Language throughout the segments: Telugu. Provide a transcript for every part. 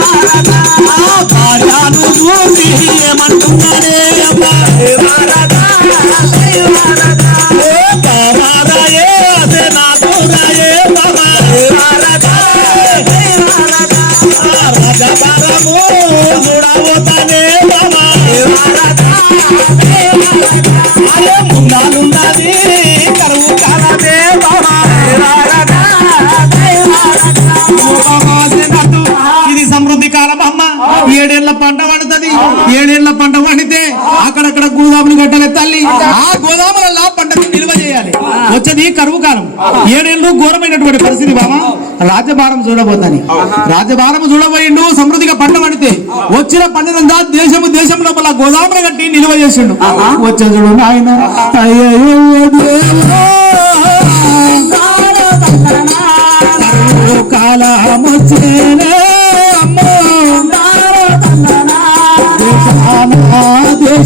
वारदा ఏడేళ్ళ పంట పండితే అక్కడక్కడ గోదాములు కట్టాలి తల్లి. ఆ గోదాములలో పంటకు నిల్వ చేయాలి. వచ్చేది కరువు కాలం. ఏడేళ్ళు ఘోరమైనటువంటి పరిస్థితి బాబా రాజభారం చూడబోతాని. రాజభారం చూడబోయిండు సమృద్ధిగా పంట పండితే వచ్చిన పండినంతా దేశము దేశం లోపల గోదాములు కట్టి నిల్వ చేసిండు. వచ్చే చూడు. కరువు కాలమొచ్చేనే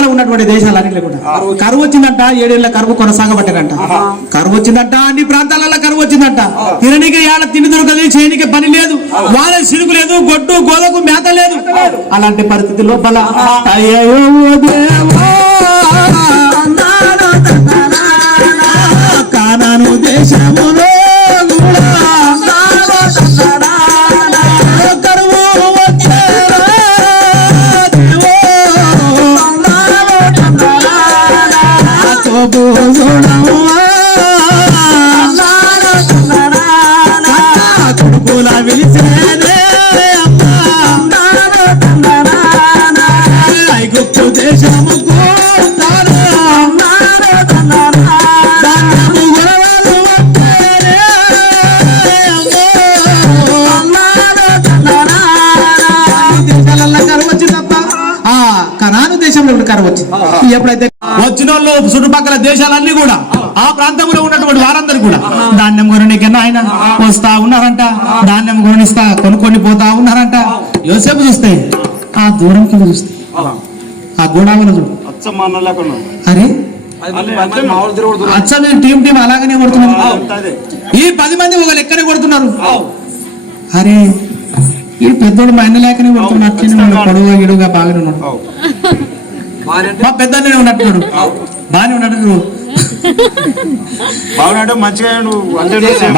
చుట్టుపక్కల ఉన్నటువంటి దేశాలన్నింటిలో కూడా. కరువు వచ్చిందంట ఏడేళ్ళ కరువు కొనసాగబట్టారంట కరువు వచ్చిందంట అన్ని ప్రాంతాలలో కరువు వచ్చిందంట తిననికి ఏడ తిండి దొరకదు చేయనికి పని లేదు. వాళ్ళ సిరుకు లేదు గొడ్డు గోదకు మేత లేదు. అలాంటి పరిస్థితి లోపల అయ్యో దేవా కానాను దేశములో కొడుకుల విలిసేనే. ఐగుప్తు ఆ కనాను దేశంలో కరువు వచ్చింది ఎప్పుడైతే వచ్చిన వాళ్ళు చుట్టుపక్కల దేశాలన్నీ కూడా ఆ ప్రాంతంలో ఉన్నటువంటి వారందరూ కూడా ధాన్యం కొనడానికి ఆయన వస్తా ఉన్నారంట. ధాన్యం కొనిస్తా కొనుక్కొని పోతా ఉన్నారంట. యోసేపు చూస్తే ఆ దూరం కింద చూస్తే ఆ గోడాములు చూడు. అరే అంటే అచ్చ మీరు టీం టీం అలాగనే కొడుతున్నారు ఈ పది మంది ఒక లెక్కనే కొడుతున్నారు? అరే ఈ పెద్దోడు మా అన్న లేకనే కొడుతున్నారు అట్లనే పొడవుగా ఇడుగా బాగానే ఉన్నాడు. మా పెద్ద అన్ననే ఉన్నట్టున్నాడు బాగానే ఉన్నాడు నువ్వు బాగున్నాడు మంచిగా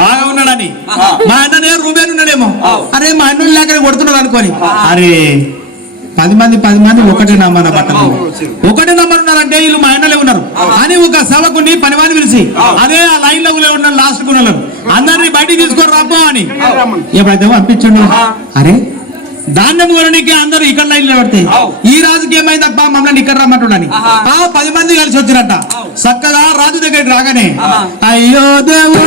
బాగా ఉన్నాడని. మా అన్ననే రూబేన్ ఉన్నాడేమో. అరే మా అన్న లేకనే కొడుతున్నాడు అనుకోని. అరే పది మంది పది మంది ఒకటే నమ్మన బట్టలు ఒకటే నమ్మనున్నారంటే వీళ్ళు మా అన్నలే ఉన్నారు. అని ఒక సభకుని పనివాని పిలిచి అదే ఆ లైన్లో ఉన్న లాస్ట్ కున్నారు అందరినీ బయటికి తీసుకొని రాపో అని. ఎప్పుడైతే పంపించండు అరే ధాన్యం కొనడానికి అందరూ ఇక్కడ లైన్లో పడితే ఈ రాజుకి ఏమైందప్ప మమ్మల్ని ఇక్కడ రమ్మంటున్నాని ఆ పది మంది కలిసి వచ్చినట్ట చక్కగా రాజు దగ్గరికి రాగానే అయ్యో దేవో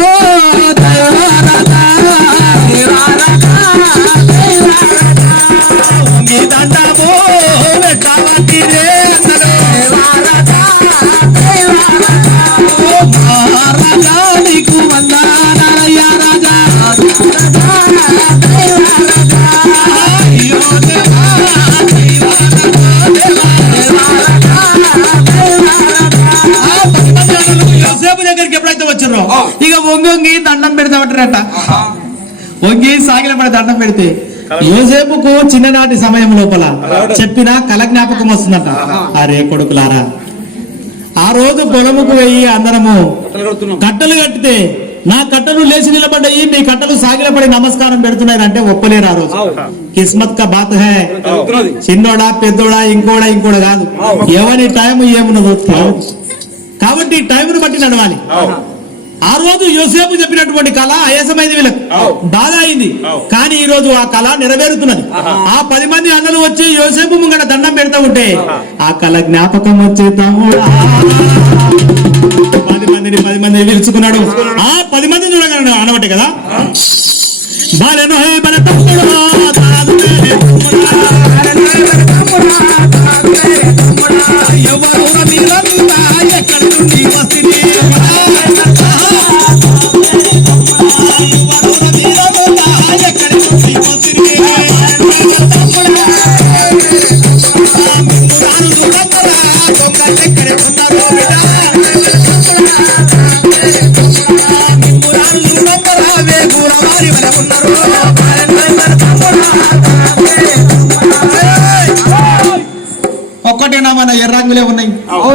ఇక వంగి వంగి దండం పెడతామంటారట. వంగి సాగిల పడి దండం పెడితే యోసేపుకు చిన్ననాటి సమయం లోపల చెప్పిన కల జ్ఞాపకం వస్తుందట అరే కొడుకులారా ఆ రోజు పొలముకు వెయ్యి అందరము కట్టలు కట్టితే నా కట్టలు లేచి నిలబడ్డాయి మీ కట్టలు సాగిలపడి నమస్కారం పెడుతున్నాయి అంటే ఒప్పలేరు ఆ రోజు. కిస్మత్ కా బాత్ హై. చిన్నోడా పెద్దోడా ఇంకోడా ఇంకోడా కాదు. ఎవరి టైం ఏమున్నదో. కాబట్టి టైంను బట్టి నడవాలి. ఆ రోజు యోసేపు చెప్పినటువంటి కళ అయసమైంది వీళ్ళకు. బాధ అయింది. కానీ ఈ రోజు ఆ కళ నెరవేరుతున్నది. ఆ పది మంది అన్నలు వచ్చి యోసేపు ముంగట దండం పెడతా ఉంటే ఆ కళ జ్ఞాపకం వచ్చే పది మందిని పది మంది పిలుచుకున్నాడు ఆ పది మంది చూడగలడు అనబట్టే కదా? బాలెను హై బల తమ్ముడా, తాను మేరే తమ్ముడా. ఎవరు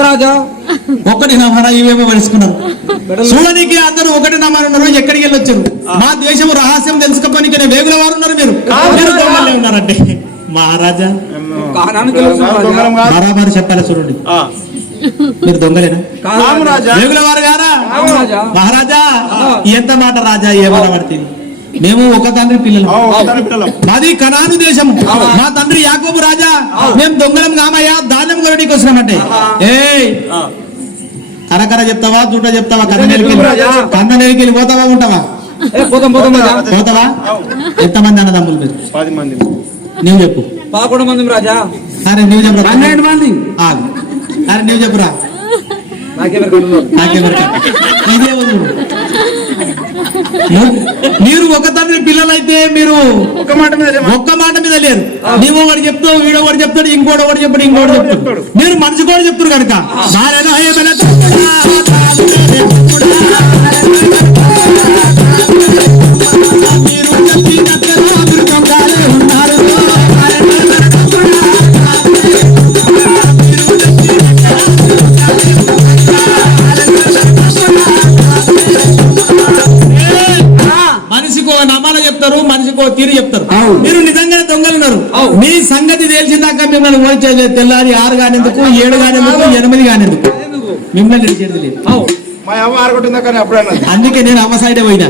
రాజా ఒక్కటి మన ఇవేమో వలుసుకున్నారు చూడనికి అందరూ ఒకటి నమ్మని ఉన్నారు ఎక్కడికి వెళ్ళొచ్చారు? మా దేశం రహస్యం తెలుసుకోపోనికి వేగుల వారు ఉన్నారు మీరు. మీరు దొంగలే ఉన్నారంటే మహారాజా. బరాబరు చెప్పాలి చూడండి. ఆ, మీరు దొంగలేనా? వేగుల వారు గారా మహారాజా ఎంత మాట రాజా ఏమన్నా పడుతుంది మేము ఒక తండ్రి పిల్లలు. మాది కనాను దేశము మా తండ్రి యాకోబు రాజా. మేము దొంగలం కామయ్యా ధాన్యం కొనడానికి వచ్చినామంటే ఏయ్. ఆ, కరకర చెప్తావా దూట చెప్తావా కంద నెలకెళ్ళి కంద నెలకెళ్ళి పోతావా ఉంటావా? ఏ పోతాం పోతాం రాజా. పోతావా? ఎంతమంది అన్నదమ్ములు మీరు? పది మంది. నువ్వు చెప్పు. పదకొండు మంది రాజా. అరే నువ్వు చెప్పురా? పన్నెండు మంది. అరే నువ్వు చెప్పురా? ఇదే మీరు ఒక తండ్రి పిల్లలైతే మీరు ఒక మాట మీద. ఒక్క మాట మీద లేరు. నీవు ఒకటి చెప్తావు వీడో ఒకటి చెప్తాడు ఇంకోటి ఒకటి చెప్పాడు ఇంకోటి చెప్తాడు. మీరు మనిషి కూడా చెప్తారు కనుక. మీరు నిజంగానే దొంగలు ఉన్నారు అవును. మీ సంగతి తెలిసిందాక మిమ్మల్ని ఓల్చేది తెల్లారి ఆరు కానేందుకు ఏడు కానేందుకు ఎనిమిది కానేందుకు? మిమ్మల్ని విడిచేది లేదు. అందుకే నేను అమ్మ సైడే పోయినా.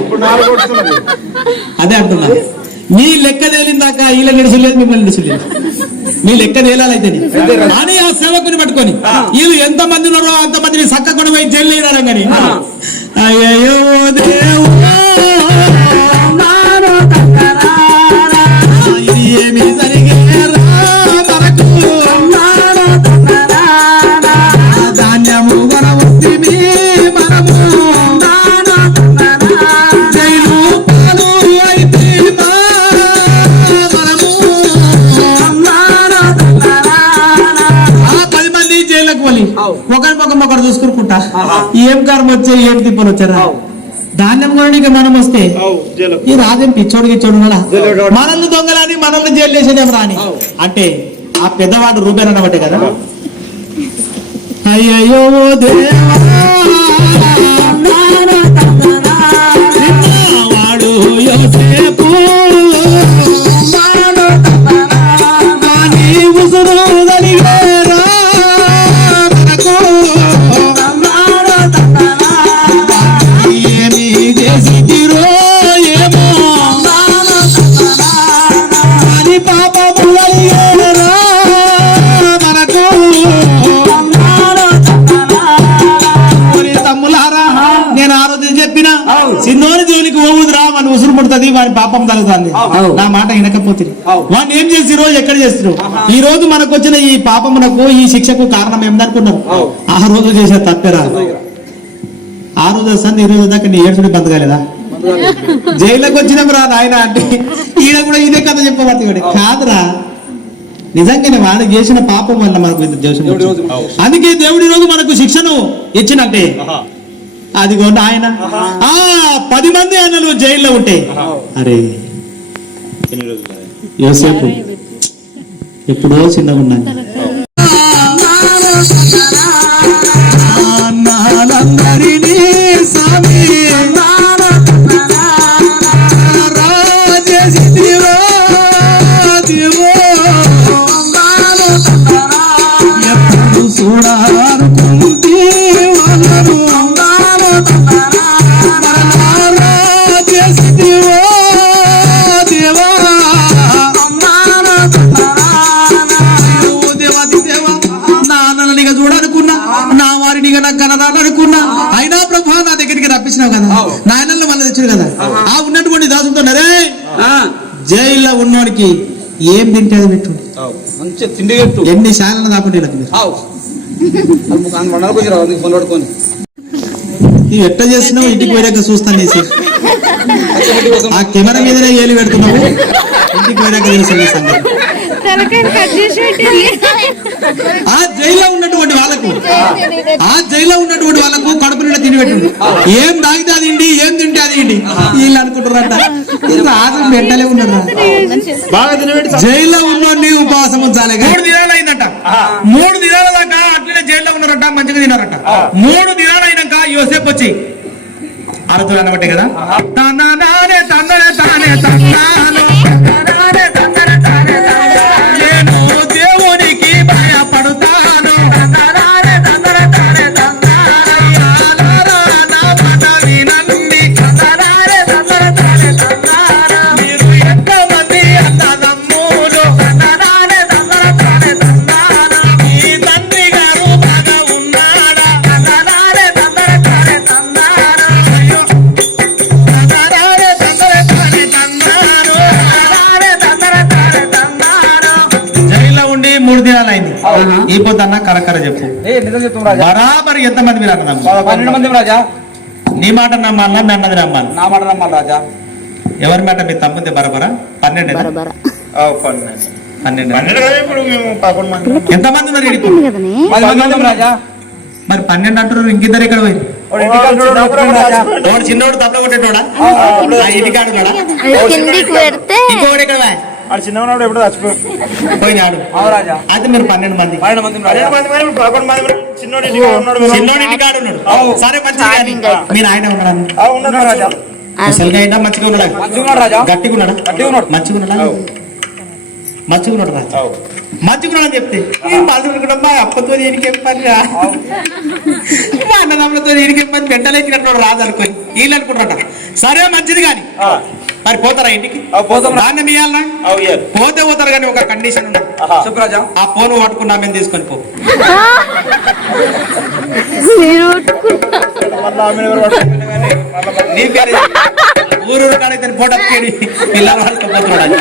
అదే అంటున్నా. మీ లెక్క తేలిందాక వీళ్ళ నిడిచలేదు మిమ్మల్ని నిడిచలేదు మీ లెక్క తేలాలైతే అని ఆ సేవకుని పట్టుకొని వీళ్ళు ఎంత మంది ఉన్నారో అంత మందిని సక్కకుండా పోయి జైలు వేయరాలని కానీ అయ్యో దేవుడా. ఏమి జరిగేరా మనకు ధాన్యము వరవస్తిమి మనము జైలు పాలు అయితేమా మనము పది మంది జైలకు పోలి అవు. ఒకరి ముఖం ఒకరు చూసుకుంటా ఏం కర్మ వచ్చే ఏం తిప్పలు వచ్చారా ధాన్యం కొనడానికి మనం వస్తే ఈ రాజేం పిచ్చోడు గిచ్చోడు వల్ల జైలు మనల్ని దొంగలని మనల్ని జైలు వేసేదేం రాని. అంటే ఆ పెద్దవాడు రూపేన్ అన్నబట్టే కదా? అయ్యయ్యో దేవా చిన్నవాడు యోసేపు దేవునికి ఓవుదురా వాని ఉసురు పుడుతుంది వాని పాపం తగ్గుతుంది. నా మాట వినకపోతే. వాడిని ఏం చేసిరో ఎక్కడ చేసిరో ఈ రోజు మనకు వచ్చిన ఈ పాపమునకు ఈ శిక్షకు కారణం ఏమనుకున్నారు అవును. ఆ రోజు చేసే తప్పేరా ఆ రోజు వస్తుంది ఈ రోజు దాకా నీ ఏడుచుడి బంద్ కాలేదా? జైలుకి వచ్చినాం రా నాయన అంటే. ఈయన కూడా ఇదే కథ చెప్పబడుతుంది కాదురా. నిజంగానే వాడు చేసిన పాపం వల్ల మనకు రోజు. అందుకే దేవుడి రోజు మనకు శిక్షను ఇచ్చినట్టే. ఆహా. అదిగో ఆయన ఆ పది మంది అన్నలు జైల్లో ఉంటే. అరే. యోసేపు. ఎప్పుడో చిన్నగా ఉన్నాను నా వారినిగా నాకు కనరాలనుకున్నా అయినా ప్రభా నా దగ్గరికి రప్పించినావు కదా. నా అన్నలు మళ్ళీ తెచ్చాడు కదా. ఆ. ఉన్నటువంటి దాసులతో నరే జైల్లో ఉన్నవాడికి ఏం తింటే పెట్టు. మంచిగా తిండి పెట్టు. ఎన్ని శాలను పట్టుకొని. ఇవి ఎట్ట చేస్తున్నావు? ఇంటికి పోయాక చూస్తాను కోసం ఆ కెమెరా మీదనే ఏలు పెడుతున్నావు. ఇంటికి పోయాక తెలుసు నీ సంగతి. ఆ జైల్లో ఉన్నటువంటి వాళ్ళకు ఆ జైల్లో ఉన్నటువంటి వాళ్ళకు కడుపు నిండా తిని పెట్టింది ఏం తాగితే అది ఇండి ఏం తింటే అది ఇండి వీళ్ళు అనుకుంటారంట రాజు మెంటలే ఉన్నాడు బాగా తినబెట్టి జైల్లో ఉన్నోడిని ఉపవాసం ఉంచాలి మూడు దినాలు అయిందంట. మూడు దినాల దాకా అట్లనే జైల్లో ఉన్నారట మంచిగా తినారట మూడు దినాలు అయినాక యోసేపు వచ్చి అరతులు అనబట్టే కదా? తననానే తన్ననే తానే తన్నాను తననానే నిజం చెప్తాం రాజా? బరాబర్ ఎంతమంది మీరు అన్నదమ్ములు పన్నెండు మంది రాజా. నీ మాట నమ్మాలా? మీ అన్నది నమ్మాలి? నా మాట నమ్మాలి రాజా. ఎవరి మాట మీ తమ్ముంది బరబరా? పన్నెండు. పన్నెండు పదకొండు మంది ఎంతమంది ఉన్నారు మంది మరి పన్నెండు అంటున్నారు ఇంకిద్దరు ఇక్కడ పోయి వాడు ఇంటికాడ చూడు, ఒక్కడే రాజా. వాడు చిన్నోడు తప్ప కొట్టేటోడా ఇంటికాడు పోయి. వాడు చిన్నవాడు ఎప్పుడు చచ్చిపోయాడు. అయితే మీరు పన్నెండు మంది. పన్నెండు మంది పదకొండు మంది చిన్నోడు. చిన్నోడు ఇంటికాడు ఉన్నాడు. సరే మీరు ఆయన ఉన్నాడు ఉన్నాడు రాజా. అసలుగా అయినా మంచిగా ఉన్నాడా? మంచిగా ఉన్నాడు రాజా. గట్టిగా ఉన్నాడా? గట్టిగా ఉన్నాడు. మంచిగా ఉన్నాడా? మంచిగా ఉన్నాడు రాజు. మంచిగా అని చెప్తే ఈ మంచిగా కూడా మా అప్పతో పని రా? మా అన్నదమ్ములతో దీనికి ఏం పని? వెంటలేచినట్టు రాదు వీళ్ళు అనుకుంటారట. సరే మంచిది కానీ. మరి పోతారా ఇంటికి. దాన్ని మీయాలనా అవు ఇయ్యాలి. పోతే పోతారు కానీ ఒక కండిషన్ ఉన్నది ఆహా. చెప్పు రాజా ఆ ఫోన్ పట్టుకున్నా మేము తీసుకొని పో. కానీ నీ పేరు ఊరు కాడైతే ఫోటో పిల్లలు వాళ్ళకి పోతున్నాడు